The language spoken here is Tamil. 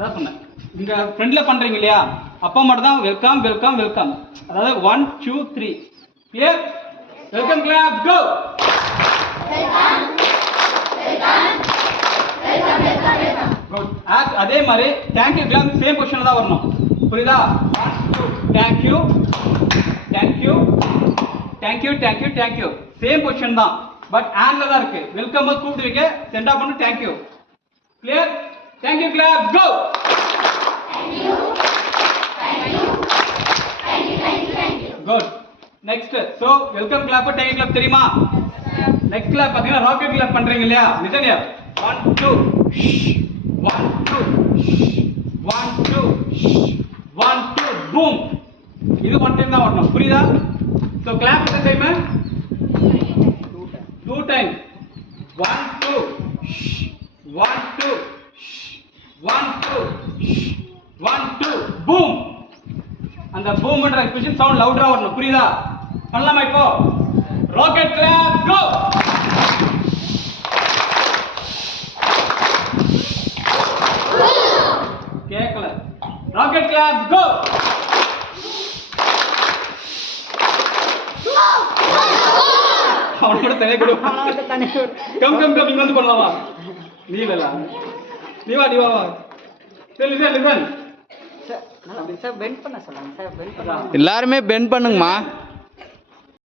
அதான் சொன்னேன். இங்க ஃப்ரெண்ட்ல பண்றீங்க இல்லையா, அப்பா மட்டும் தான் வெல்கம் வெல்கம் வெல்கம். அதாவது 1 2 3 clear. Welcome clap go. Good. அதே மாதிரி தேங்க்யூ கிளாப் சேம் பொசிஷன்ல தான் வரணும். புரியுதா? 1 2 thank you thank you thank you thank you thank you same position தான், பட் ஹேண்ட்ல தான் இருக்கு. வெல்கம் போது கூப்பிடுவீங்க, சென்ட் ஆஃப் பண்ணு thank you. Clear. Thank you clap go. Good. Next so welcome clap thank you clap தெரியுமா? நெக்ஸ்ட் கிளாப் பாத்தீங்கன்னா ராக்கெட் கிளாப் பண்றீங்க இல்லையா? Listen here. 1 2 1 2 1 2 1 2 பூம். இது ஒன் டைம் தான் வரணும். புரியுதா? சோ கிளாப் எத்தனை டைம்? 2 டைம். 1 2 1 2 1 2 1 2 பூம். அந்த பூம்ன்ற எக்ஸ்பிரஷன் சவுண்ட் லவுடரா வரணும். புரியுதா? பண்ணலாமா இப்போ? ராக்கெட் கிளாப் கோ. கேக்கல. ராக்கெட் கிளாப் கோ. அவனோட தனி கொடு. கம் கம் கம் இங்க வந்து பண்ணலாமா? நீ இல்ல. நீ வா வா. சரி லிசன். சார் பெண்ட் பண்ண சொல்லுங்க சார். பெண்ட் பண்ண எல்லாருமே பெண்ட் பண்ணுங்கம்மா.